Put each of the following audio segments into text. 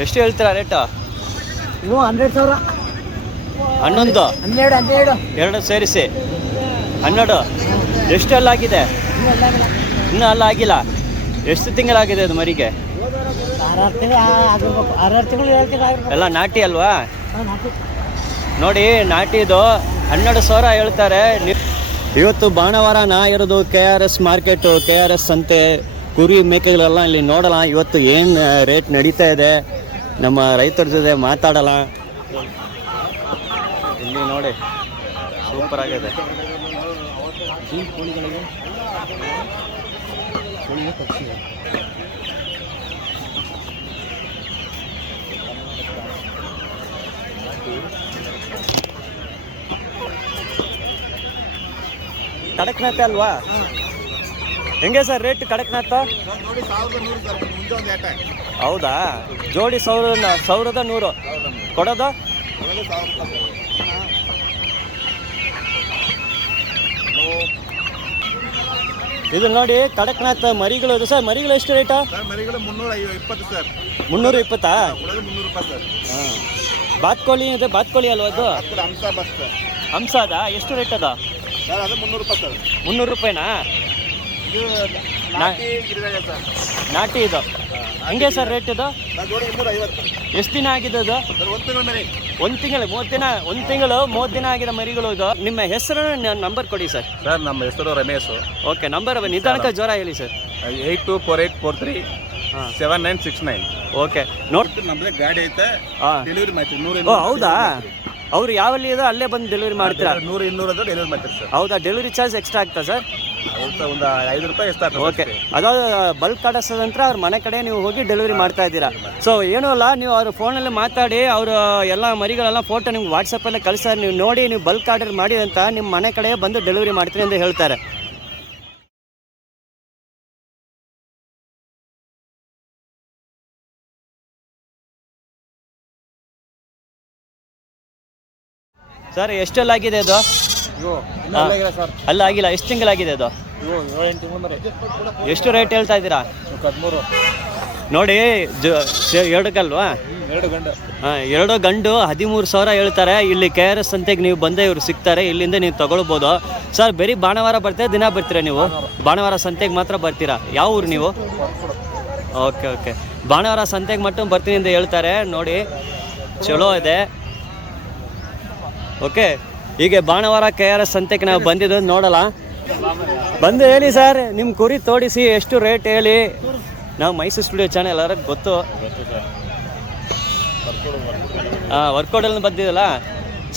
ಎಷ್ಟು ಹೇಳ್ತೀರಾ ರೇಟು? ಇವು 12,000. 11 12 ಎರಡು ಸೇರಿಸಿ 12. ಎಷ್ಟು ಅಲ್ಲಾಗಿದೆ? ಇನ್ನೂ ಅಲ್ಲ ಆಗಿಲ್ಲ. ಎಷ್ಟು ತಿಂಗಳಾಗಿದೆ ಅದು ಮರಿಗೆ? 6 ತಿಂಗಳು ಎಲ್ಲ ನಾಟಿ ಅಲ್ವಾ? ನೋಡಿ ನಾಟಿದು 12,000 ಹೇಳ್ತಾರೆ. ಇವತ್ತು ಭಾನುವಾರ ನಾ ಇರೋದು KRS ಮಾರ್ಕೆಟು, KRS ಸಂತೆ. ಕುರಿ ಮೇಕೆಗಳೆಲ್ಲ ಇಲ್ಲಿ ನೋಡೋಣ ಇವತ್ತು ಏನು ರೇಟ್ ನಡೀತಾ ಇದೆ. ನಮ್ಮ ರೈತರ ಜೊತೆ ಮಾತಾಡೋಣ. ಇಲ್ಲಿ ನೋಡಿ ಸೂಪರ್ ಆಗಿದೆ. ಕಡಕ್ನಾಥ ಅಲ್ವಾ? ಹೆಂಗೆ ಸರ್ ರೇಟ್ ಕಡಕ್ನಾಥ? ಹೌದಾ? ಜೋಡಿ 1,100 ಕೊಡೋದು? ಇದು ನೋಡಿ ಕಡಕ್ನಾಥ್ ಮರಿಗಳು ಇದೆ ಸರ್. ಮರಿಗಳು ಎಷ್ಟು ರೇಟಾ? 320. ಹಾಂ. ಬಾತ್ಕೋಳಿ ಇದೆ, ಬಾತ್ಕೋಳಿ ಅಲ್ವಾ ಅದು? ಹಂಸ ಅದ? ಎಷ್ಟು ರೇಟ್ ಅದ? 300 ರೂಪಾಯಿನಾ? ನಾಟಿ ಇದು ಹಂಗೆ ಸರ್ ರೇಟ್ ಇದು? ಎಷ್ಟು ದಿನ ಆಗಿದೆ ಅದು? 1 ತಿಂಗಳು 30 ದಿನ ಆಗಿದೆ ಮರಿಗಳು. ಇದು ನಿಮ್ಮ ಹೆಸರು ನಂಬರ್ ಕೊಡಿ ಸರ್. ಸರ್ ನಮ್ಮ ಹೆಸರು ರಮೇಶ್. ಓಕೆ, ನಂಬರ್ ನಿಧಾನಕ್ಕೆ ಜ್ವರ ಹೇಳಿ ಸರ್. 8248437969. ಓಕೆ, ನೋಡಿ ನಮ್ಮದೇ ಗಾಡಿ ಐತೆ. ಡೆಲಿವರಿ ಮಾಡ್ತೀವಿ. ಓ ಹೌದಾ? ಅವ್ರು ಯಾವಲ್ಲಿ ಇದೆ ಅಲ್ಲೇ ಬಂದು ಡೆಲಿವರಿ ಮಾಡ್ತೀರಾ? 100-200 ಡೆಲಿವರಿ ಮಾಡ್ತೀವಿ ಸರ್. ಹೌದಾ? ಡೆಲಿವರಿ ಚಾರ್ಜ್ ಎಕ್ಸ್ಟ್ರಾ ಆಗ್ತಾ ಸರ್? ಒಂದು 5 ರೂಪಾಯಿ ಎಕ್ಸ್ಟ್ರಾ. ಓಕೆ, ಅದಾவது ಬಲ್ಕ್ ಆರ್ಡರ್ಸ್ ನಂತರ ಅವ್ರ ಮನೆ ಕಡೆ ನೀವು ಹೋಗಿ ಡೆಲಿವರಿ ಮಾಡ್ತಾ ಇದ್ದೀರಾ. ಸೊ ಏನೂ ಅಲ್ಲ, ನೀವು ಅವ್ರ ಫೋನಲ್ಲಿ ಮಾತಾಡಿ ಅವರು ಎಲ್ಲ ಮರಿಗಳೆಲ್ಲ ಫೋಟೋ ನಿಮ್ಗೆ ವಾಟ್ಸಪ್ಪಲ್ಲೇ ಕಳಿಸ್ತಾರೆ. ನೀವು ನೋಡಿ ನೀವು ಬಲ್ಕ್ ಆರ್ಡರ್ ಮಾಡಿ ಅಂತ ನಿಮ್ಮ ಮನೆ ಕಡೆ ಬಂದು ಡೆಲಿವರಿ ಮಾಡ್ತೀನಿ ಅಂತ ಹೇಳ್ತಾರೆ. ಸರ್ ಎಷ್ಟೆಲ್ಲಾಗಿದೆ ಅದು? ಅಲ್ಲ ಆಗಿಲ್ಲ. ಎಷ್ಟು ತಿಂಗಳಾಗಿದೆ ಅದು? ಎಷ್ಟು ರೇಟ್ ಹೇಳ್ತಾ ಇದ್ದೀರಾ? 13. ನೋಡಿ 2 ಗಲ್ವಾ? 2 ಗಂಡು 13,000 ಹೇಳ್ತಾರೆ. ಇಲ್ಲಿ KRS ಸಂತೆಗೆ ನೀವು ಬಂದೇ ಇವ್ರು ಸಿಗ್ತಾರೆ. ಇಲ್ಲಿಂದ ನೀವು ತಗೊಳ್ಬೋದು ಸರ್. ಬರೀ ಭಾನುವಾರ ಬರ್ತೀರಾ? ದಿನ ಬರ್ತೀರಾ ನೀವು? ಭಾನುವಾರ ಸಂತೆಗೆ ಮಾತ್ರ ಬರ್ತೀರಾ? ಯಾವ ಊರು ನೀವು? ಓಕೆ ಓಕೆ, ಭಾನುವಾರ ಸಂತೆಗೆ ಮಟ್ಟ ಬರ್ತೀನಿ ಅಂತ ಹೇಳ್ತಾರೆ. ನೋಡಿ ಚಲೋ ಇದೆ. ಓಕೆ, ಹೀಗೆ ಭಾನುವಾರ KRS ಸಂತೆಗೆ ನಾವು ಬಂದಿದ್ದು ನೋಡಲ್ಲ. ಬಂದು ಹೇಳಿ ಸರ್, ನಿಮ್ಮ ಕುರಿ ತೋಡಿಸಿ ಎಷ್ಟು ರೇಟ್ ಹೇಳಿ. ನಾವು ಮೈಸೂರು ಸ್ಟುಡಿಯೋ ಚಾನೆಲ್ ಎಲ್ಲರಿಗೂ ಗೊತ್ತು. ವರ್ಕೌಟಲ್ಲಿ ಬಂದಿದ್ದಲ್ಲ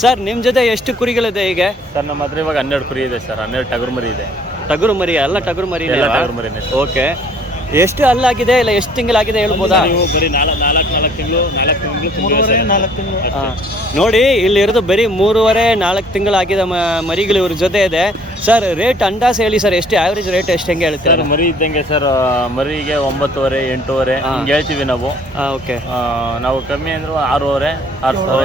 ಸರ್. ನಿಮ್ಮ ಜೊತೆ ಎಷ್ಟು ಕುರಿಗಳಿದೆ ಈಗ? ಸರ್ ನಮ್ಮ ಹತ್ರ ಇವಾಗ 12 ಕುರಿ ಇದೆ ಸರ್. 12 ಟಗರು ಮರಿ ಇದೆ. ಟಗರು ಮರಿ? ಎಲ್ಲ ಟಗರು ಮರಿ? ಓಕೆ, ಎಷ್ಟು ಅಲ್ಲಾಗಿದೆ ಇಲ್ಲ ಎಷ್ಟು ತಿಂಗಳಾಗಿದೆ ಹೇಳ್ಬೋದಾ? ಬರೀ 4 ತಿಂಗಳು. ನೋಡಿ ಇಲ್ಲಿ ಇರೋದು ಬರೀ 3.5-4 ತಿಂಗಳಾಗಿದೆ ಮರಿಗಳು ಇವ್ರ ಜೊತೆ ಇದೆ ಸರ್. ರೇಟ್ ಅಂದಾಜು ಹೇಳಿ ಸರ್, ಎಷ್ಟು ಆವ್ರೇಜ್ ರೇಟ್ ಎಷ್ಟು ಹೆಂಗೆ ಹೇಳ್ತೀರಾ? ಮರಿ ಇದ್ದಂಗೆ ಸರ್, ಮರಿಗೆ 9.5 8.5 ಹಿಂಗೆ ಹೇಳ್ತೀವಿ ನಾವು. ಓಕೆ, ನಾವು ಕಮ್ಮಿ ಅಂದ್ರೆ 6.5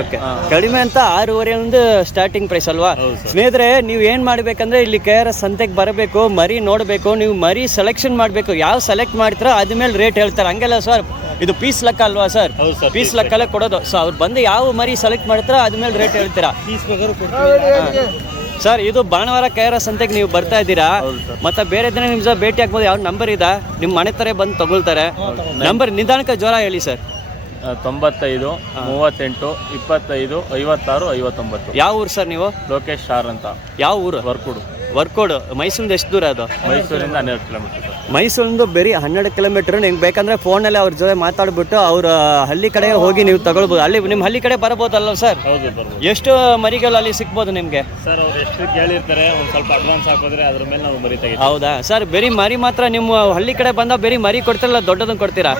ಓಕೆ, ಕಡಿಮೆ ಅಂತ 6.5 ಒಂದು ಸ್ಟಾರ್ಟಿಂಗ್ ಪ್ರೈಸ್ ಅಲ್ವಾ? ಸ್ನೇಹಿತರೆ, ನೀವು ಏನು ಮಾಡಬೇಕಂದ್ರೆ ಇಲ್ಲಿ KRS ಸಂತೆಗೆ ಬರಬೇಕು, ಮರಿ ನೋಡಬೇಕು, ನೀವು ಮರಿ ಸೆಲೆಕ್ಷನ್ ಮಾಡಬೇಕು. ಯಾವ ಸೆಲೆಕ್ಟ್ ಮಾಡ್ತೀರಾ ಅದ್ಮೇಲೆ ರೇಟ್ ಹೇಳ್ತಾರೆ. ಹಂಗೆಲ್ಲ ಸರ್, ಇದು ಪೀಸ್ ಲೆಕ್ಕ ಅಲ್ವಾ ಸರ್? ಪೀಸ್ ಲೆಕ್ಕಲ್ಲೇ ಕೊಡೋದು. ಸೊ ಅವ್ರು ಬಂದು ಯಾವ ಮರಿ ಸೆಲೆಕ್ಟ್ ಮಾಡ್ತಾರೋ ಅದ್ಮೇಲೆ ರೇಟ್ ಹೇಳ್ತೀರಾ ಸರ್. ಇದು ಭಾನುವಾರ KRS ಸಂತೆಗೆ ನೀವು ಬರ್ತಾ ಇದ್ದೀರಾ, ಮತ್ತೆ ಬೇರೆ ದಿನ ನಿಮ್ಮ ಜೊತೆ ಭೇಟಿ ಆಗ್ಬೋದು. ಯಾವ ನಂಬರ್ ಇದೆ? ನಿಮ್ಮ ಮನೆ ತರ ಬಂದು ತಗೊಳ್ತಾರೆ. ನಂಬರ್ ನಿಧಾನಕ್ಕೆ ಜ್ವರ ಹೇಳಿ ಸರ್. 95 38 25 56 59. ಯಾವ ಊರು ಸರ್ ನೀವು? ಲೋಕೇಶ್ ಶಾರ್ ಅಂತ. ಯಾವ ಊರು? ವರ್ಕೋಡು. ಮೈಸೂರಿಂದ ಎಷ್ಟು ದೂರ ಅದು? ಮೈಸೂರಿಂದ 12 ಕಿಲೋಮೀಟರ್. ಮೈಸೂರಿಂದ ಬರೀ 12 ಕಿಲೋಮೀಟರ್. ನಿಮ್ಗೆ ಬೇಕಂದ್ರೆ ಫೋನಲ್ಲಿ ಅವ್ರ ಜೊತೆ ಮಾತಾಡ್ಬಿಟ್ಟು ಅವ್ರ ಹಳ್ಳಿ ಕಡೆ ಹೋಗಿ ನೀವು ತಗೊಳ್ಬೋದು. ಅಲ್ಲಿ ನಿಮ್ಮ ಹಳ್ಳಿ ಕಡೆ ಬರಬಹುದಲ್ಲ ಸರ್? ಹೌದು, ಬರ್ಬೋದು. ಎಷ್ಟು ಮರಿಗಳು ಅಲ್ಲಿ ಸಿಗ್ಬೋದು ನಿಮಗೆ? ಸರ್ ಅವ್ರು ಎಷ್ಟು ಕೇಳಿರ್ತಾರೆ, ಒಂದು ಸ್ವಲ್ಪ ಅಡ್ವಾನ್ಸ್ ಹಾಕಿದ್ರೆ ಅದ್ರ ಮೇಲೆ ನಾವು ಮರಿ ತೆಗಿತೀವಿ. ಹೌದಾ ಸರ್? ಬರೀ ಮರಿ ಮಾತ್ರ ನಿಮ್ಮ ಹಳ್ಳಿ ಕಡೆ ಬಂದ ಬರೀ ಮರಿ ಕೊಡ್ತಿರಲ್ಲ, ದೊಡ್ಡದನ್ನು ಕೊಡ್ತೀರಾ?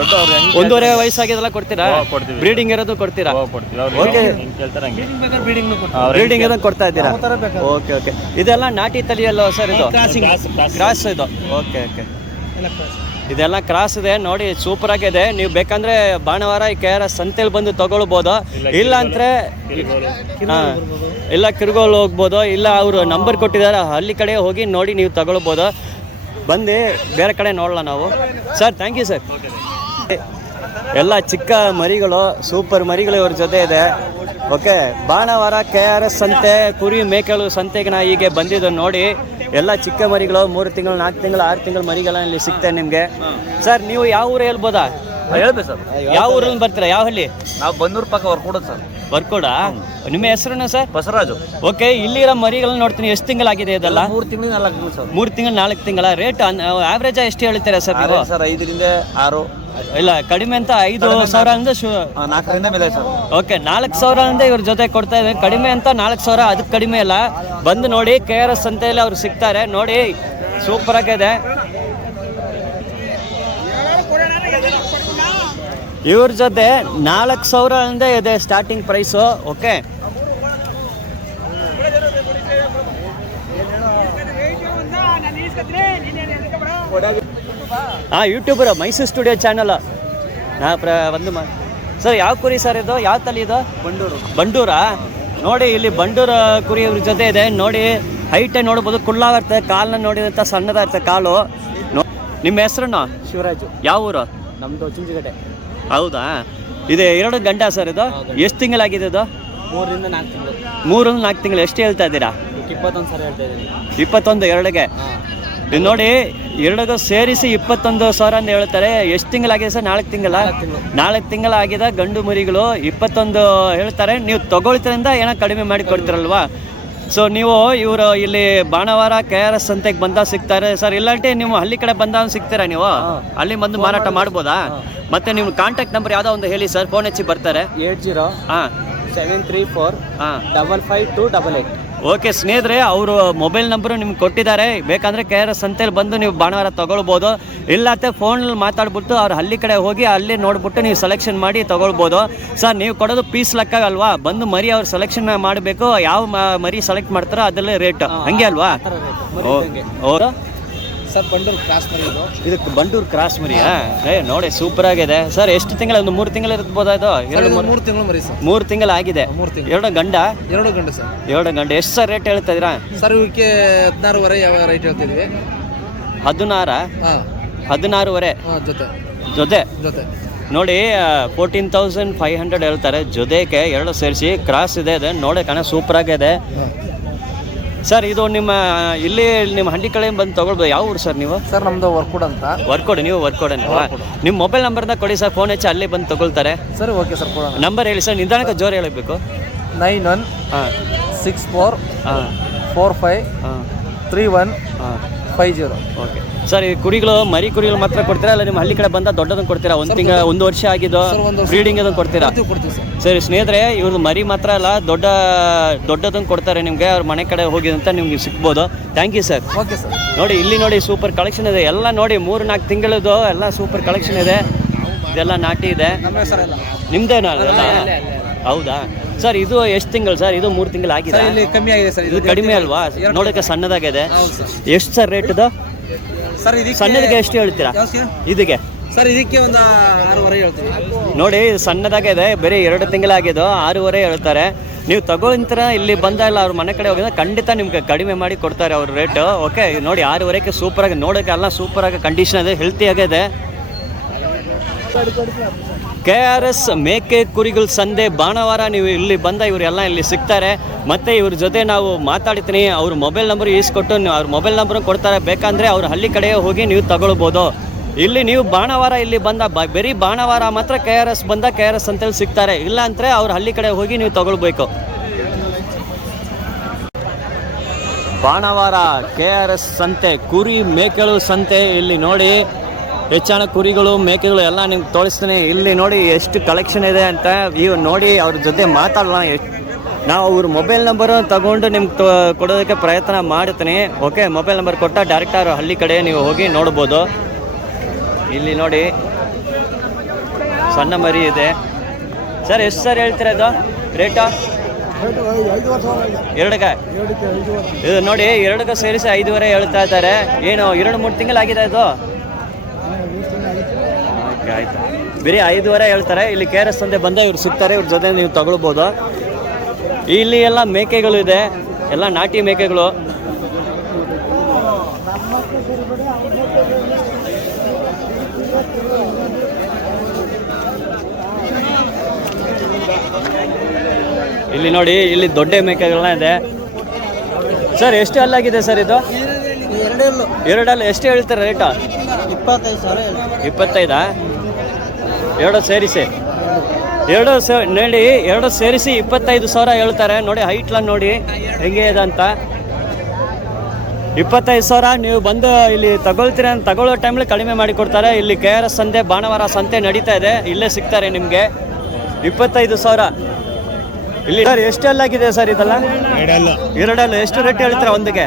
ದೊಡ್ಡವ್ರು 1.5 ವಯಸ್ಸಾಗಿದೆಲ್ಲ ಕೊಡ್ತೀರಾ? ಕೊಡ್ತೀವಿ. ಬ್ರೀಡಿಂಗ್ ಇರೋದು ಕೊಡ್ತೀರಾ? ಓಕೆ, ಬ್ರೀಡಿಂಗ್ ಇರೋದು ಕೊಡ್ತಾ ಇದ್ದೀರಾ? Okay okay. ಇದೆಲ್ಲ ನಾಟಿ ತಳಿ ಅಲ್ವಾ ಸರ್? ಇದು ಕ್ರಾಸ್ ಇದು? ಓಕೆ ಓಕೆ, ಇದೆಲ್ಲ ಕ್ರಾಸ್ ಇದೆ. ನೋಡಿ ಸೂಪರ್ ಆಗಿದೆ. ನೀವು ಬೇಕಂದ್ರೆ ಭಾನುವಾರ KRS ಸಂತೆಯಲ್ಲಿ ಬಂದು ತಗೊಳ್ಬೋದು. ಇಲ್ಲ ಅಂದ್ರೆ ಇಲ್ಲ ಕಿರ್ಗೋಲ್ ಹೋಗ್ಬೋದು. ಇಲ್ಲ ಅವರು ನಂಬರ್ ಕೊಟ್ಟಿದ್ದಾರೆ, ಹಳ್ಳಿ ಕಡೆ ಹೋಗಿ ನೋಡಿ ನೀವು ತಗೊಳ್ಬೋದು. ಬಂದು ಬೇರೆ ಕಡೆ ನೋಡಲ್ಲ ನಾವು ಸರ್. Thank you sir. ಎಲ್ಲ ಚಿಕ್ಕ ಮರಿಗಳು, ಸೂಪರ್ ಮರಿಗಳು ಇವ್ರ ಜೊತೆ ಇದೆ. ಓಕೆ, ಬಾಣವಾರ KRS ಸಂತೆ ಕುರಿ ಮೇಕೆಗಳು ಸಂತೆಗೆ ನಾ ಹೀಗೆ ಬಂದಿದ್ದು ನೋಡಿ. ಎಲ್ಲ ಚಿಕ್ಕ ಮರಿಗಳು 3 ತಿಂಗಳು 4 ತಿಂಗಳು 6 ತಿಂಗಳು ಮರಿಗಳ ಇಲ್ಲಿ ಸಿಗ್ತದೆ ನಿಮಗೆ. ಸರ್ ನೀವು ಯಾವ ಊರು ಹೇಳ್ಬೋದಾ? ಹೇಳ್ಬೇಕು ಸರ್. ಯಾವ ಊರಲ್ಲಿ ಬರ್ತೀರಾ? ಯಾವ ಹಳ್ಳಿ? ನಾವು ಬನ್ನೂರು ಪಕ್ಕ ಹೊರ್ಕೊಡೋದು ಸರ್. ಬರ್ಕೋಡ. ನಿಮ್ಮ ಹೆಸರೇನು ಸರ್? ಬಸವರಾಜು. ಓಕೆ, ಇಲ್ಲಿರೋ ಮರಿಗಳನ್ನ ನೋಡ್ತೀನಿ. ಎಷ್ಟು ತಿಂಗಳಾಗಿದೆ ಇದೆಲ್ಲ? 3 ತಿಂಗಳು 4 ತಿಂಗಳು ಸರ್. 3 ತಿಂಗಳು 4 ತಿಂಗಳ ರೇಟ್ ಆವ್ರೇಜ್ ಎಷ್ಟು ಹೇಳ್ತೀರಾ ಸರ್ ನೀವು? ಸರ್ 5 ರಿಂದ 6. ಇಲ್ಲ, ಕಡಿಮೆ ಅಂತ 5,000 ಅಂದ್ರೆ 4ರಿಂದ ಮೇಲೆ ಸರ್. ಓಕೆ, 4,000 ಅಂದ್ರೆ ಇವ್ರ ಜೊತೆ ಕೊಡ್ತಾ ಇದ್ದಾರೆ. ಕಡಿಮೆ ಅಂತ 4,000, ಅದಕ್ಕೆ ಕಡಿಮೆ ಇಲ್ಲ. ಬಂದು ನೋಡಿ, KRS ಸಂತೆಯಲ್ಲಿ ಅವ್ರು ಸಿಗ್ತಾರೆ ನೋಡಿ. ಸೂಪರ್ ಆಗಿದೆ. ಇವ್ರ ಜೊತೆ 4,000 ಅಂದೇ ಇದೆ starting price. Okay, YouTuber Mysuru studio channel. Sir ಯಾವ ಕುರಿ ಸರ್ ಇದು? ಯಾವ ತಳಿ ಇದು? ಬಂಡೂರಾ? ನೋಡಿ, ಇಲ್ಲಿ ಬಂಡೂರ ಕುರಿ ಇವ್ರ ಜೊತೆ ಇದೆ ನೋಡಿ. ಹೈಟೇ ನೋಡ್ಬೋದು, ಕುಳ್ಳಾಗಿರ್ತದೆ. ಕಾಲನ್ನ ನೋಡಿದಂಥ ಸಣ್ಣದಾಗಿರ್ತದೆ ಕಾಲು. ನಿಮ್ಮ ಹೆಸರನ್ನು? ಶಿವರಾಜು. ಯಾವ ಊರು? ನಮ್ದು ಚುಂಚಿಗಟ್ಟೆ. ಹೌದಾ? ಇದು 2 ಗಂಟೆ ಸರ್ ಇದು? ಎಷ್ಟು ತಿಂಗಳಾಗಿದೆ ಇದು? 3 ರಿಂದ 4 ತಿಂಗಳು. 3 ರಿಂದ 4 ತಿಂಗಳು. ಎಷ್ಟು ಹೇಳ್ತಾ ಇದ್ದೀರಾ? 21,000 ಹೇಳ್ತಾ ಇದ್ದೀನಿ. 21 2ಗೆ. ಇದು ನೋಡಿ, 2ಗೂ ಸೇರಿಸಿ 21,000 ಅಂತ ಹೇಳ್ತಾರೆ. ಎಷ್ಟು ತಿಂಗಳಾಗಿದೆ ಸರ್? 4 ತಿಂಗಳ? 4 ತಿಂಗಳಾಗಿದೆ ಗಂಡು ಮರಿಗಳು. 21 ಹೇಳ್ತಾರೆ. ನೀವು ತಗೊಳ್ತೀರಿಂದ ಏನೋ ಕಡಿಮೆ ಮಾಡಿ ಕೊಡ್ತೀರಲ್ವಾ? ಸೊ ನೀವು ಇವರು ಇಲ್ಲಿ ಬಾಣವಾರ KRS ಸಂತೆಗೆ ಬಂದಾಗ ಸಿಗ್ತಾರೆ ಸರ್. ಇಲ್ಲಾಂಟಿ ನೀವು ಹಳ್ಳಿ ಕಡೆ ಬಂದಾಗ ಸಿಗ್ತೀರಾ? ನೀವು ಅಲ್ಲಿ ಬಂದು ಮಾರಾಟ ಮಾಡ್ಬೋದಾ? ಮತ್ತೆ ನಿಮ್ಮ ಕಾಂಟ್ಯಾಕ್ಟ್ ನಂಬರ್ ಯಾವುದೋ ಒಂದು ಹೇಳಿ ಸರ್, ಫೋನ್ ಹಚ್ಚಿ ಬರ್ತಾರೆ. 80-734 55288. ಓಕೆ ಸ್ನೇಹಿತರೆ, ಅವರು ಮೊಬೈಲ್ ನಂಬರು ನಿಮ್ಗೆ ಕೊಟ್ಟಿದ್ದಾರೆ. ಬೇಕಂದರೆ KRS ಸಂತೆಯಲ್ಲಿ ಬಂದು ನೀವು ಬಾಣವಾರ ತೊಗೊಳ್ಬೋದು. ಇಲ್ಲಾಂತೆ ಫೋನಲ್ಲಿ ಮಾತಾಡ್ಬಿಟ್ಟು ಅವ್ರು ಹಳ್ಳಿ ಕಡೆ ಹೋಗಿ ಅಲ್ಲಿ ನೋಡ್ಬಿಟ್ಟು ನೀವು ಸೆಲೆಕ್ಷನ್ ಮಾಡಿ ತೊಗೊಳ್ಬೋದು. ಸರ್ ನೀವು ಕೊಡೋದು ಪೀಸ್ ಲೆಕ್ಕ ಅಲ್ವಾ? ಬಂದು ಮರಿ ಅವ್ರು ಸೆಲೆಕ್ಷನ್ ಮಾಡಬೇಕು. ಯಾವ ಮರಿ ಸೆಲೆಕ್ಟ್ ಮಾಡ್ತಾರೋ ಅದಲ್ಲೇ ರೇಟ್, ಹಂಗೆ ಅಲ್ವಾ? ಅವರು ಸರ್ ಬಂಡೂರು ಕ್ರಾಸ್ ಮರಿ ಇದು. ಇದಕ್ಕೆ ಬಂಡೂರು ಕ್ರಾಸ್ ಮರಿಯಾ? ನೋಡಿ ಸೂಪರ್ ಆಗಿದೆ ಸರ್. ಎಷ್ಟು ತಿಂಗಳ? ಒಂದು 3 ತಿಂಗಳು ಇರ್ಬೋದಾ ಇದು? 3 ತಿಂಗಳು ಮರಿ ಸರ್. 3 ತಿಂಗಳು ಆಗಿದೆ. 2 ಗಂಡ? 2 ಗಂಟೆ ಸರ್. 2 ಗಂಟೆ. ಎಷ್ಟು ಸರ್ ರೇಟ್ ಹೇಳ್ತಾ ಇದೀರಾ ಸರ್? ಇವಕ್ಕೆ 16,500 ಯಾವ ರೇಟ್ ಹೇಳ್ತಿದ್ವಿ? 16? 16,500 ಜೊತೆ ನೋಡಿ. 14,500 ಹೇಳ್ತಾರೆ ಜೊತೆಗೆ. 2 ಸೇರಿಸಿ ಕ್ರಾಸ್ ಇದೆ. ನೋಡಿ ಕಣ ಸೂಪರ್ ಆಗಿದೆ ಸರ್. ಇದು ನಿಮ್ಮ ಇಲ್ಲಿ ನಿಮ್ಮ ಹಂಡಿ ಕಡೆ ಬಂದು ತೊಗೊಳ್ಬೋದು. ಯಾವ ಊರು ಸರ್ ನೀವು? ಸರ್ ನಮ್ದು ವರ್ಕೋಡ್ ಅಂತ. ವರ್ಕೋಡ್? ನೀವು ವರ್ಕೋಡ್ ಅಲ್ವಾ? ನಿಮ್ಮ ಮೊಬೈಲ್ ನಂಬರ್ನ ಕೊಡಿ ಸರ್, ಫೋನ್ ಹಚ್ಚಿ ಅಲ್ಲಿ ಬಂದು ತೊಗೊಳ್ತಾರೆ. ಸರ್ ಓಕೆ ಸರ್, ಕೊಡೋಣ. ನಂಬರ್ ಹೇಳಿ ಸರ್, ನಿಧಾನಕ್ಕೆ ಜೋರು ಹೇಳಬೇಕು. 9164453150. Okay sir. ಈ ಕುರಿಗಳು ಮರಿ ಕುರಿಗಳು ಮಾತ್ರ ಕೊಡ್ತೀರಾ, ಅಲ್ಲ ನಿಮ್ಮ ಹಳ್ಳಿ ಕಡೆ ಬಂದ ದೊಡ್ಡದನ್ನು ಕೊಡ್ತೀರಾ? 1 ವರ್ಷ ಆಗಿದ್ದು ಬ್ರೀಡಿಂಗ್ ಅದನ್ನು ಕೊಡ್ತೀರಾ? ಸರಿ ಸ್ನೇಹಿತರೆ, ಇವ್ರದ್ದು ಮರಿ ಮಾತ್ರ ಅಲ್ಲ, ದೊಡ್ಡದನ್ನು ಕೊಡ್ತಾರೆ ನಿಮಗೆ. ಅವ್ರ ಮನೆ ಕಡೆ ಹೋಗಿದಂತ ನಿಮ್ಗೆ ಸಿಗ್ಬೋದು. Thank you sir. Okay sir. ನೋಡಿ ಇಲ್ಲಿ ನೋಡಿ, ಸೂಪರ್ ಕಲೆಕ್ಷನ್ ಇದೆ ಎಲ್ಲ. ನೋಡಿ 3-4 ತಿಂಗಳದ್ದು ಎಲ್ಲ ಸೂಪರ್ ಕಲೆಕ್ಷನ್ ಇದೆ. ಇದೆಲ್ಲ ನಾಟಿ ಇದೆ. ನಿಮ್ದೇನ? ಹೌದಾ ಸರ್? ಇದು ಎಷ್ಟು ತಿಂಗಳು ಸರ್? ಇದು 3 ತಿಂಗಳು ಆಗಿದೆ. ಕಮ್ಮಿ ಆಗಿದೆ ಸರ್. ಇದು ಕಡಿಮೆ ಅಲ್ವಾ? ನೋಡೋಕೆ ಸಣ್ಣದಾಗಿದೆ. ಎಷ್ಟು ಸರ್ ರೇಟ್ ಇದು? ಸರ್ ಸಣ್ಣದಕ್ಕೆ ಎಷ್ಟು ಹೇಳ್ತೀರಾ ಇದಕ್ಕೆ? ಸರ್ ಇದಕ್ಕೆ ಒಂದು 6,500 ಹೇಳ್ತೀವಿ. ನೋಡಿ ಸಣ್ಣದಾಗಿದೆ, ಬೇರೆ 2 ತಿಂಗಳಾಗಿದ್ದು 6,500 ಹೇಳ್ತಾರೆ. ನೀವು ತಗೊಳ್ತೀರ ಇಲ್ಲಿ ಬಂದಾಗಲ್ಲ ಅವ್ರ ಮನೆ ಕಡೆ ಹೋಗಿದ್ರೆ ಖಂಡಿತ ನಿಮ್ಗೆ ಕಡಿಮೆ ಮಾಡಿ ಕೊಡ್ತಾರೆ ಅವ್ರ ರೇಟು. ಓಕೆ ನೋಡಿ, 6,500ಕ್ಕೆ ಸೂಪರಾಗಿ, ನೋಡೋಕೆ ಎಲ್ಲ ಸೂಪರಾಗಿ ಕಂಡೀಷನ್ ಇದೆ, ಹೆಲ್ತಿ ಆಗಿದೆ. KRS ಮೇಕೆ ಕುರಿಗಳ ಸಂತೆ ಬಾಣವಾರ. ನೀವು ಇಲ್ಲಿ ಬಂದ ಇವರೆಲ್ಲ ಇಲ್ಲಿ ಸಿಗ್ತಾರೆ. ಮತ್ತು ಇವ್ರ ಜೊತೆ ನಾವು ಮಾತಾಡ್ತೀನಿ. ಅವ್ರ ಮೊಬೈಲ್ ನಂಬರ್ ಈಸ್ಕೊಟ್ಟು ಅವ್ರ ಮೊಬೈಲ್ ನಂಬರ್ ಕೊಡ್ತಾರೆ. ಬೇಕಂದರೆ ಅವ್ರ ಹಳ್ಳಿ ಕಡೆ ಹೋಗಿ ನೀವು ತಗೊಳ್ಬೋದು. ಇಲ್ಲಿ ನೀವು ಬಾಣವಾರ ಇಲ್ಲಿ ಬಂದ ಬರೀ ಬಾಣವಾರ ಮಾತ್ರ KRS ಬಂದ KRS ಸಂತೆಯಲ್ಲಿ ಸಿಗ್ತಾರೆ. ಇಲ್ಲ ಅಂದರೆ ಅವ್ರ ಹಳ್ಳಿ ಕಡೆ ಹೋಗಿ ನೀವು ತಗೊಳ್ಬೇಕು. ಬಾಣವಾರ KRS ಸಂತೆ ಕುರಿ ಮೇಕೆಗಳು ಸಂತೆ. ಇಲ್ಲಿ ನೋಡಿ ಹೆಚ್ಚಾನ ಕುರಿಗಳು ಮೇಕೆಗಳು ಎಲ್ಲ ನಿಮ್ಗೆ ತೋರಿಸ್ತೀನಿ. ಇಲ್ಲಿ ನೋಡಿ ಎಷ್ಟು ಕಲೆಕ್ಷನ್ ಇದೆ ಅಂತ. ಇವು ನೋಡಿ ಅವ್ರ ಜೊತೆ ಮಾತಾಡೋಣ. ನಾವು ಅವ್ರ ಮೊಬೈಲ್ ನಂಬರು ತಗೊಂಡು ನಿಮ್ಗೆ ಕೊಡೋದಕ್ಕೆ ಪ್ರಯತ್ನ ಮಾಡ್ತೀನಿ. ಓಕೆ, ಮೊಬೈಲ್ ನಂಬರ್ ಕೊಟ್ಟ ಡೈರೆಕ್ಟ್ ಅವ್ರ ಹಳ್ಳಿ ಕಡೆ ನೀವು ಹೋಗಿ ನೋಡ್ಬೋದು. ಇಲ್ಲಿ ನೋಡಿ ಸಣ್ಣ ಮರಿ ಇದೆ ಸರ್. ಎಷ್ಟು ಸರ್ ಹೇಳ್ತೀರಾ ಇದು ರೇಟಾ? 2ಕ್ಕೆ ಇದು ನೋಡಿ, 2ಕ್ಕೆ ಸೇರಿಸಿ 5,500 ಹೇಳ್ತಾ ಇದ್ದಾರೆ. ಏನು 2-3 ತಿಂಗಳಾಗಿದೆ ಇದು? ಓಕೆ ಆಯ್ತು. ಬರೀ 5,500 ಹೇಳ್ತಾರೆ. ಇಲ್ಲಿ KRS ಸಂತೆ ಬಂದ ಇವ್ರು ಸಿಗ್ತಾರೆ. ಇವ್ರ ಜೊತೆ ನೀವು ತಗೊಳ್ಬೋದು. ಇಲ್ಲಿ ಎಲ್ಲ ಮೇಕೆಗಳು ಇದೆ, ಎಲ್ಲ ನಾಟಿ ಮೇಕೆಗಳು. ಇಲ್ಲಿ ನೋಡಿ, ಇಲ್ಲಿ ದೊಡ್ಡ ಮೇಕೆಗಳನ್ನ ಇದೆ ಸರ್. ಎಷ್ಟು ಅಲ್ಲಾಗಿದೆ ಸರ್ ಇದು? ಎರಡಲ್ಲ. ಎಷ್ಟು ಹೇಳ್ತಾರೆ ರೇಟು? 25,000. 25? ಎರಡು ಸೇರಿಸಿ ನೋಡಿ, ಎರಡು ಸೇರಿಸಿ 25,000 ಹೇಳ್ತಾರೆ. ನೋಡಿ ಹೈಟ್ಲ ನೋಡಿ ಹೆಂಗೆ ಇದೆ ಅಂತ. 25,000 ನೀವು ಬಂದು ಇಲ್ಲಿ ತಗೊಳ್ತೀರ ಅಂತ ತಗೊಳ್ಳೋ ಟೈಮಲ್ಲಿ ಕಡಿಮೆ ಮಾಡಿ ಕೊಡ್ತಾರೆ. ಇಲ್ಲಿ KRS ಸಂತೆ, ಭಾನುವಾರ ಸಂತೆ ನಡೀತಾ ಇದೆ, ಇಲ್ಲೇ ಸಿಗ್ತಾರೆ ನಿಮಗೆ. 25,000 ಇಲ್ಲಿ. ಸರ್ ಎಷ್ಟೆಲ್ಲಾಗಿದೆ ಸರ್ ಇದೆಲ್ಲ? ಎರಡಲ್ಲ. ಎಷ್ಟು ರೇಟ್ ಹೇಳ್ತೀರಾ ಒಂದಿಗೆ?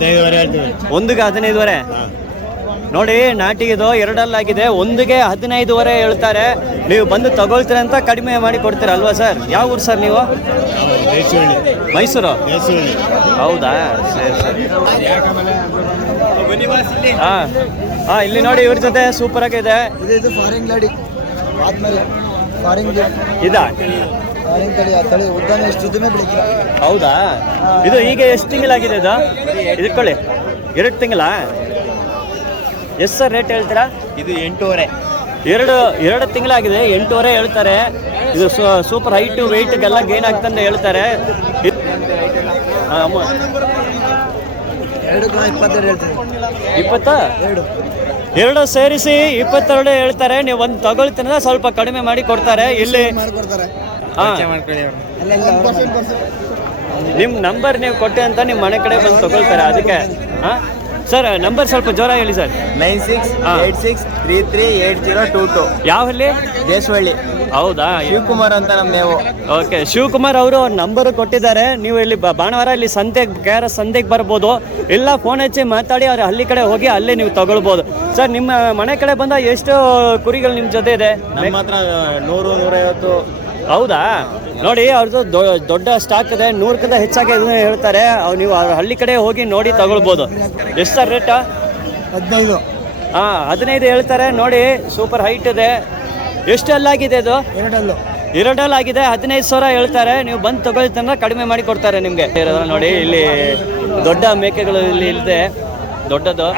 15,500 ನೋಡಿ, ನಾಟಿಗಿದು ಎರಡಲ್ಲಾಗಿದೆ. ಒಂದಿಗೆ 15,500 ಹೇಳ್ತಾರೆ. ನೀವು ಬಂದು ತಗೊಳ್ತೀರ ಅಂತ ಕಡಿಮೆ ಮಾಡಿ ಕೊಡ್ತೀರಾ ಅಲ್ವಾ ಸರ್? ಯಾವ ಊರು ಸರ್ ನೀವು? ಮೈಸೂರು? ಹೌದಾ, ಸರಿ ಸರಿ. ಹಾಂ ಹಾಂ, ಇಲ್ಲಿ ನೋಡಿ ಇವ್ರ ಜೊತೆ ಸೂಪರ್ ಆಗಿದೆ. ಇದು ಫಾರಿನ್ ಗಾಡಿ ಫಾರಿನ್ ಇದಾ? ಫಾರಿನ್ ತಳಿ ಉದ್ದಾನೆ ಎಷ್ಟು ಉದ್ದಮೇ ಬೆಳೀತಾರೆ. ಹೌದಾ? ಇದು ಈಗ ಎಷ್ಟು ತಿಂಗಳಾಗಿದೆ ಇದು? ಇಟ್ಕೊಳ್ಳಿ, 2 ತಿಂಗಳ. ಎಷ್ಟು ಸರ್ ರೇಟ್ ಹೇಳ್ತೀರಾ? ಇದು 8,500. ಎರಡು ತಿಂಗಳಾಗಿದೆ, 8,500 ಹೇಳ್ತಾರೆ. ಇದು ಸೂಪರ್ ಹೈಟು ವೆಯ್ಟ್ಗೆಲ್ಲ ಗೇನ್ ಆಗ್ತಂತ ಹೇಳ್ತಾರೆ. 22 ಹೇಳ್ತಾರೆ. 22? ಎರಡು ಸೇರಿಸಿ 22 ಹೇಳ್ತಾರೆ. ನೀವು ಒಂದು ತಗೊಳ್ತೀರ ಸ್ವಲ್ಪ ಕಡಿಮೆ ಮಾಡಿ ಕೊಡ್ತಾರೆ ಇಲ್ಲಿ. ಹಾಂ, ನಿಮ್ಮ ನಂಬರ್ ನೀವು ಕೊಟ್ಟೆ ಅಂತ ನಿಮ್ಮ ಮನೆ ಕಡೆ ಬಂದು ತಗೊಳ್ತಾರೆ ಅದಕ್ಕೆ. ಹಾಂ ಸರ್, ನಂಬರ್ ಸ್ವಲ್ಪ ಜೋರ ಹೇಳಿ ಸರ್. 9686338022. ಯಾವ ಹಳ್ಳಿ? ದೇಶವಳ್ಳಿ. ಹೌದಾ? ಶಿವಕುಮಾರ್ ಅಂತ ನಮ್ಮ ನೇವು. ಓಕೆ, ಶಿವಕುಮಾರ್ ಅವರು ನಂಬರ್ ಕೊಟ್ಟಿದ್ದಾರೆ. ನೀವು ಇಲ್ಲಿ ಭಾನುವಾರ ಇಲ್ಲಿ ಸಂತೆಗೆ, KRS ಸಂತೆಗೆ ಬರ್ಬೋದು. ಇಲ್ಲ ಫೋನ್ ಹಚ್ಚಿ ಮಾತಾಡಿ ಅವ್ರ ಹಳ್ಳಿ ಕಡೆ ಹೋಗಿ ಅಲ್ಲೇ ನೀವು ತಗೊಳ್ಬೋದು. ಸರ್, ನಿಮ್ಮ ಮನೆ ಕಡೆ ಬಂದ ಎಷ್ಟು ಕುರಿಗಳು ನಿಮ್ಮ ಜೊತೆ ಇದೆ? ನಮ್ಮ ಹತ್ರ 100-150. ಹೌದಾ? ನೋಡಿ, ಅವ್ರದ್ದು ದೊಡ್ಡ ಸ್ಟಾಕ್ ಇದೆ. 100ಕ್ಕಿಂತ ಹೆಚ್ಚಾಗಿ ಇದನ್ನ ಹೇಳ್ತಾರೆ. ನೀವು ಅವ್ರ ಹಳ್ಳಿ ಕಡೆ ಹೋಗಿ ನೋಡಿ ತಗೊಳ್ಬೋದು. ಎಷ್ಟು ಸರ್ ರೇಟಾ? 15. ಹಾಂ, 15 ಹೇಳ್ತಾರೆ. ನೋಡಿ, ಸೂಪರ್ ಹೈಟ್ ಇದೆ. ಎಷ್ಟು ಅಲ್ಲಾಗಿದೆ ಇದು? ಎರಡಲ್ಲಾಗಿದೆ. 15,000 ಹೇಳ್ತಾರೆ. ನೀವು ಬಂದು ತಗೊಳ್ತಂದ್ರೆ ಕಡಿಮೆ ಮಾಡಿ ಕೊಡ್ತಾರೆ ನಿಮಗೆ. ನೋಡಿ, ಇಲ್ಲಿ ದೊಡ್ಡ ಮೇಕೆಗಳು ಇಲ್ಲಿ ಇದೆ, ದೊಡ್ಡದು.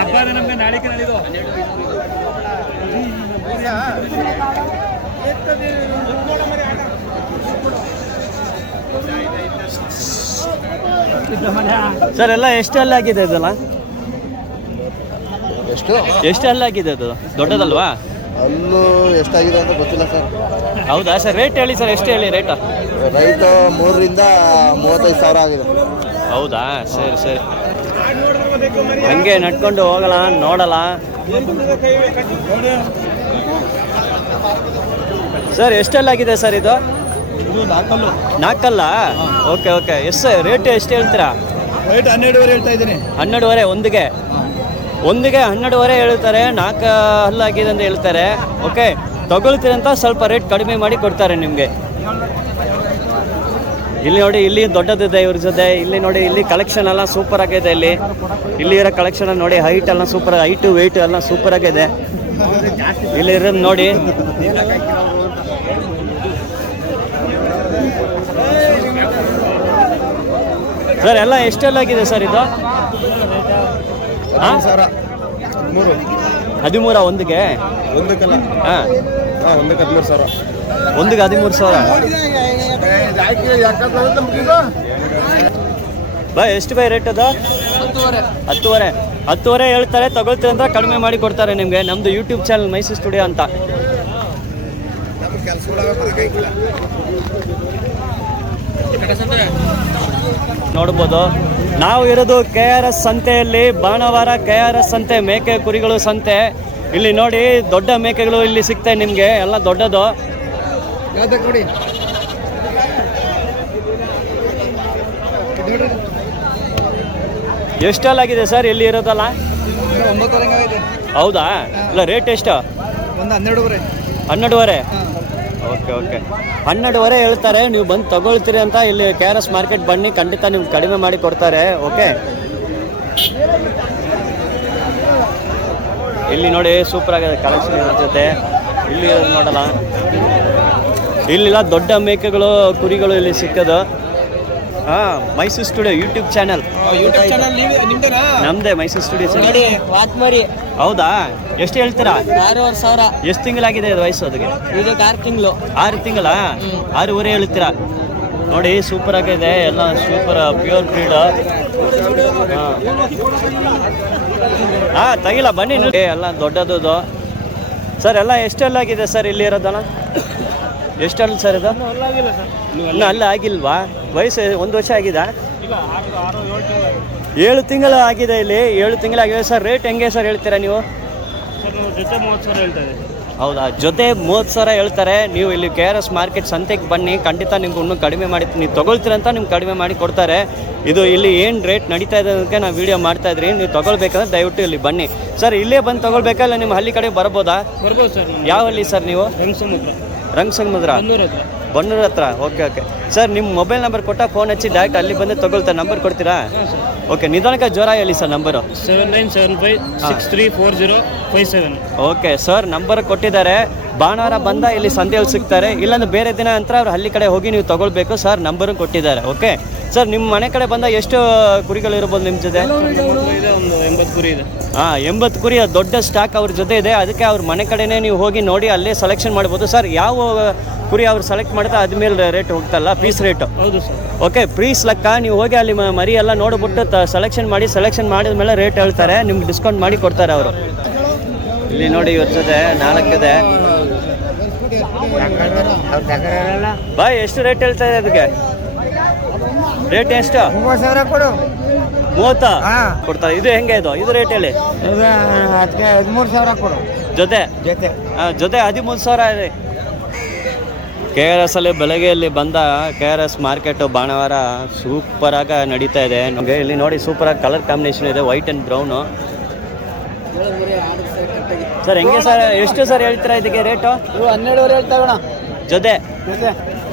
ಸರ್, ಎಲ್ಲ ಎಷ್ಟು ಅಲ್ಲಾಗಿದೆ ಇದೆಲ್ಲ? ಎಷ್ಟು ಅಲ್ಲಾಗಿದೆ ಅದು? ದೊಡ್ಡದಲ್ವಾ? ಅಲ್ಲೂ ಎಷ್ಟಾಗಿದೆ ಅಂತ ಗೊತ್ತಿಲ್ಲ ಸರ್. ಹೌದಾ ಸರ್? ರೇಟ್ ಹೇಳಿ ಸರ್, ಎಷ್ಟು ಹೇಳಿ ರೇಟು? ರೈಟ್ 3ರಿಂದ 35,000 ಆಗಿದೆ. ಹೌದಾ? ಸರಿ ಸರಿ, ಹಂಗೆ ನಡ್ಕೊಂಡು ಹೋಗಲ್ಲ, ನೋಡಲ್ಲ. ಸರ್, ಎಷ್ಟೆಲ್ಲಾಗಿದೆ ಸರ್ ಇದು? 4 ಓಕೆ ಓಕೆ. ಎಷ್ಟು ರೇಟ್ ಎಷ್ಟು ಹೇಳ್ತೀರಾ? ರೈಟ್ 12,500 ಹೇಳ್ತಾ ಇದ್ದೀನಿ. 12,500 ಒಂದಿಗೆ 12,500 ಹೇಳ್ತಾರೆ. 4 ಹಲ್ಲಾಗಿದೆ ಅಂತ ಹೇಳ್ತಾರೆ. ಓಕೆ, ತಗೊಳ್ತೀರಂತ ಸ್ವಲ್ಪ ರೇಟ್ ಕಡಿಮೆ ಮಾಡಿ ಕೊಡ್ತಾರೆ ನಿಮಗೆ. ಇಲ್ಲಿ ನೋಡಿ, ಇಲ್ಲಿ ದೊಡ್ಡದಿದೆ ಇವ್ರ ಜೊತೆ. ಇಲ್ಲಿ ನೋಡಿ, ಇಲ್ಲಿ ಕಲೆಕ್ಷನ್ ಎಲ್ಲ ಸೂಪರ್ ಆಗಿದೆ. ಇಲ್ಲಿ ಇರೋ ಕಲೆಕ್ಷನ್ ನೋಡಿ, ಹೈಟ್ ಎಲ್ಲ ಸೂಪರ್, ಹೈಟು ವೆಯ್ಟ್ ಎಲ್ಲ ಸೂಪರ್ ಆಗಿದೆ. ಇಲ್ಲಿ ಇರೋದು ನೋಡಿ. ಸರ್, ಎಲ್ಲ ಎಷ್ಟೆಲ್ಲಾಗಿದೆ ಸರ್ ಇದು? 13 ಒಂದಿಗೆ? ಹಾಂ, ಒಂದಕ್ಕೆ 13,000. ಒಂದಿಗೆ 13,000. ಬೈ, ಎಷ್ಟು ಬೈ ರೇಟ್ ಅದು? 10,500 ಹೇಳ್ತಾರೆ. ತಗೊಳ್ತೀರ ಅಂತ ಕಡಿಮೆ ಮಾಡಿ ಕೊಡ್ತಾರೆ ನಿಮಗೆ. ನಮ್ಮದು ಯೂಟ್ಯೂಬ್ ಚಾನಲ್ ಮೈಸೂರು ಸ್ಟುಡಿಯೋ ಅಂತ. ನೋಡ್ಬೋದು. ನಾವು ಇರೋದು KRS ಸಂತೆಯಲ್ಲಿ. ಭಾನುವಾರ KRS ಸಂತೆ, ಮೇಕೆ ಕುರಿಗಳು ಸಂತೆ. ಇಲ್ಲಿ ನೋಡಿ, ದೊಡ್ಡ ಮೇಕೆಗಳು ಇಲ್ಲಿ ಸಿಗ್ತವೆ ನಿಮಗೆ, ಎಲ್ಲ ದೊಡ್ಡದು. ಎಷ್ಟಲ್ಲಾಗಿದೆ ಸರ್ ಇಲ್ಲಿ ಇರೋದಲ್ಲ? 9,500. ಹೌದಾ? ಇಲ್ಲ, ರೇಟ್ ಎಷ್ಟು? 12,500. 12,500. ಓಕೆ ಓಕೆ, 12,500 ಹೇಳ್ತಾರೆ. ನೀವು ಬಂದು ತಗೊಳ್ತೀರಿ ಅಂತ ಇಲ್ಲಿ KRS ಮಾರ್ಕೆಟ್ ಬನ್ನಿ, ಖಂಡಿತ ನಿಮ್ಗೆ ಕಡಿಮೆ ಮಾಡಿ ಕೊಡ್ತಾರೆ. ಓಕೆ, ಇಲ್ಲಿ ನೋಡಿ ಸೂಪರ್ ಆಗಿದೆ ಕಲೆಕ್ಷನ್ ಇದ್ರ ಜೊತೆ. ಇಲ್ಲಿ ನೋಡಲ್ಲ, ಇಲ್ಲಿಲ್ಲ ದೊಡ್ಡ ಮೇಕೆಗಳು, ಕುರಿಗಳು ಇಲ್ಲಿ ಸಿಕ್ಕದು. ಹಾಂ, ಮೈಸೂರು ಸ್ಟುಡಿಯೋ ಯೂಟ್ಯೂಬ್ ಚಾನಲ್. ನಮ್ದೇ ಮೈಸೂರು ಸ್ಟುಡಿಯೋ ಚಾನಲ್. ಹೌದಾ? ಎಷ್ಟು ಹೇಳ್ತೀರಾ? 6,500. ಎಷ್ಟು ತಿಂಗಳಾಗಿದೆ ಇದು ವಯಸ್ಸು ಅದಕ್ಕೆ? ಇದಕ್ಕೆ 6 ತಿಂಗಳು. 6 ತಿಂಗಳ? 6,500 ಹೇಳ್ತೀರಾ? ನೋಡಿ ಸೂಪರ್ ಆಗಿದೆ, ಎಲ್ಲ ಸೂಪರ್ ಪ್ಯೂರ್ ಬ್ರೀಡ್. ಹಾಂ ತೆಗಿಲ್ಲ ಬನ್ನಿ ನೋಡಿ, ಎಲ್ಲ ದೊಡ್ಡದು ಸರ್. ಎಲ್ಲ ಎಷ್ಟೆಲ್ಲ ಆಗಿದೆ ಸರ್ ಇಲ್ಲಿ ಇರೋದಲ್ಲ? ಎಷ್ಟಲ್ಲ ಸರ್ ಇದು? ಇನ್ನೂ ಅಲ್ಲ ಆಗಿಲ್ವಾ? ವಯಸ್ಸು 1 ವರ್ಷ ಆಗಿದೆ? 7 ತಿಂಗಳು ಆಗಿದೆ ಇಲ್ಲಿ. 7 ತಿಂಗಳಾಗಿದೆ ಸರ್. ರೇಟ್ ಹೆಂಗೆ ಸರ್ ಹೇಳ್ತೀರಾ ನೀವು? ಜೊತೆ 30 ಸಾವಿರ ಹೇಳ್ತಾ ಇದೆ. ಹೌದಾ, ಜೊತೆ 30 ಸಾವಿರ ಹೇಳ್ತಾರೆ. ನೀವು ಇಲ್ಲಿ KRS ಮಾರ್ಕೆಟ್ ಸಂತೆಗೆ ಬನ್ನಿ, ಖಂಡಿತ ನಿಮ್ಗೆ ಇನ್ನೂ ಕಡಿಮೆ ಮಾಡಿ, ನೀವು ತೊಗೊಳ್ತೀರಂತ ನಿಮ್ಗೆ ಕಡಿಮೆ ಮಾಡಿ ಕೊಡ್ತಾರೆ. ಇದು ಇಲ್ಲಿ ಏನು ರೇಟ್ ನಡೀತಾ ಇದೆ ಅದಕ್ಕೆ ನಾವು ವೀಡಿಯೋ ಮಾಡ್ತಾಯಿದ್ರಿ. ನೀವು ತೊಗೊಳ್ಬೇಕಂದ್ರೆ ದಯವಿಟ್ಟು ಇಲ್ಲಿ ಬನ್ನಿ ಸರ್. ಇಲ್ಲೇ ಬಂದು ತೊಗೊಳ್ಬೇಕಾ ಇಲ್ಲ ನಿಮ್ಮ ಹಳ್ಳಿ ಕಡೆ ಬರ್ಬೋದಾ? ಬರ್ಬೋದು ಸರ್. ಯಾವ ಹಳ್ಳಿ ಸರ್ ನೀವು? ರಂಗಸಮುದ್ರ, ಬನ್ನೂರು ಹತ್ರ. Okay sir. ನಿಮ್ಮ ಮೊಬೈಲ್ ನಂಬರ್ ಕೊಟ್ಟ ಫೋನ್ ಹಚ್ಚಿ ಡೈರೆಕ್ಟ್ ಅಲ್ಲಿ ಬಂದು ತೊಗೊಳ್ತಾರೆ. ನಂಬರ್ ಕೊಡ್ತೀರಾ? ಓಕೆ, ನಿಧಾನಕ್ಕೆ ಜ್ವರ ಹೇಳಿ sir number. 7975634057. Okay sir, number ಕೊಟ್ಟಿದ್ದಾರೆ. ಭಾನುವಾರ ಬಂದ ಇಲ್ಲಿ ಸಂತೆಯಲ್ಲಿ ಸಿಗ್ತಾರೆ, ಇಲ್ಲಾಂದ್ರೆ ಬೇರೆ ದಿನ ನಂತರ ಅವ್ರು ಹಳ್ಳಿ ಕಡೆ ಹೋಗಿ ನೀವು ತೊಗೊಳ್ಬೇಕು ಸರ್. ನಂಬರು ಕೊಟ್ಟಿದ್ದಾರೆ. ಓಕೆ ಸರ್, ನಿಮ್ಮ ಮನೆ ಕಡೆ ಬಂದ ಎಷ್ಟು ಕುರಿಗಳು ಇರ್ಬೋದು ನಿಮ್ಮ ಜೊತೆ? ಒಂದು 80 ಕುರಿ ಇದೆ. 80 ಕುರಿ ದೊಡ್ಡ ಸ್ಟಾಕ್ ಅವ್ರ ಜೊತೆ ಇದೆ. ಅದಕ್ಕೆ ಅವ್ರ ಮನೆ ಕಡೆನೇ ನೀವು ಹೋಗಿ ನೋಡಿ ಅಲ್ಲೇ ಸೆಲೆಕ್ಷನ್ ಮಾಡ್ಬೋದು ಸರ್. ಯಾವ ಕುರಿ ಅವ್ರು ಸೆಲೆಕ್ಟ್ ಮಾಡ್ತಾ ಅದ್ಮೇಲೆ ರೇಟ್ ಹೋಗ್ತಲ್ಲ, ಪೀಸ್ ರೇಟು. ಹೌದು ಸರ್. ಓಕೆ, ಪೀಸ್ ಲೆಕ್ಕ ನೀವು ಹೋಗಿ ಅಲ್ಲಿ ಮರಿ ಎಲ್ಲ ನೋಡಿಬಿಟ್ಟು ಸೆಲೆಕ್ಷನ್ ಮಾಡಿದ ಮೇಲೆ ರೇಟ್ ಹೇಳ್ತಾರೆ, ನಿಮ್ಗೆ ಡಿಸ್ಕೌಂಟ್ ಮಾಡಿ ಕೊಡ್ತಾರೆ ಅವರು. ಇಲ್ಲಿ ನೋಡಿ ಇರ್ತದೆ 4 ಇದೆ. ಬಾಯ್ ಎಷ್ಟು ರೇಟ್ ಹೇಳ್ತಾರೆ ಅದಕ್ಕೆ? ರೇಟ್ ಎಷ್ಟು? 30,000 ಕೊಡು. 30 ಕೊಡ್ತಾರೆ. ಇದು ಹೆಂಗೆ ಇದು ರೇಟ್ ಹೇಳಿ? 13,000 ಕೊಡು. ಜೊತೆ ಜೊತೆ 13,000 ಇದೆ. KRS ಅಲ್ಲಿ ಬೆಳಗ್ಗೆಯಲ್ಲಿ ಬಂದ KRS ಮಾರ್ಕೆಟು ಭಾನುವಾರ ಸೂಪರಾಗಿ ನಡೀತಾ ಇದೆ. ನಮಗೆ ಇಲ್ಲಿ ನೋಡಿ ಸೂಪರಾಗಿ ಕಲರ್ ಕಾಂಬಿನೇಷನ್ ಇದೆ, ವೈಟ್ ಆ್ಯಂಡ್ ಬ್ರೌನು. ಸರ್ ಹೆಂಗೆ ಸರ್, ಎಷ್ಟು ಸರ್ ಹೇಳ್ತೀರಾ ಇದಕ್ಕೆ ರೇಟು? 12,500 ಹೇಳ್ತಾವಣ. ಜೊತೆ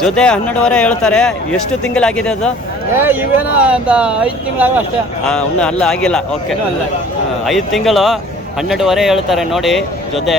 12,500 ಹೇಳ್ತಾರೆ. ಎಷ್ಟು ತಿಂಗಳಾಗಿದೆ ಅದು? ಇವೇನೋ ಒಂದು 5 ತಿಂಗಳಾಗ ಅಷ್ಟೇ. ಇನ್ನೂ ಅಲ್ಲ ಆಗಿಲ್ಲ. ಓಕೆ, 5 ತಿಂಗಳು 12,500 ಹೇಳ್ತಾರೆ ನೋಡಿ ಜೊತೆ.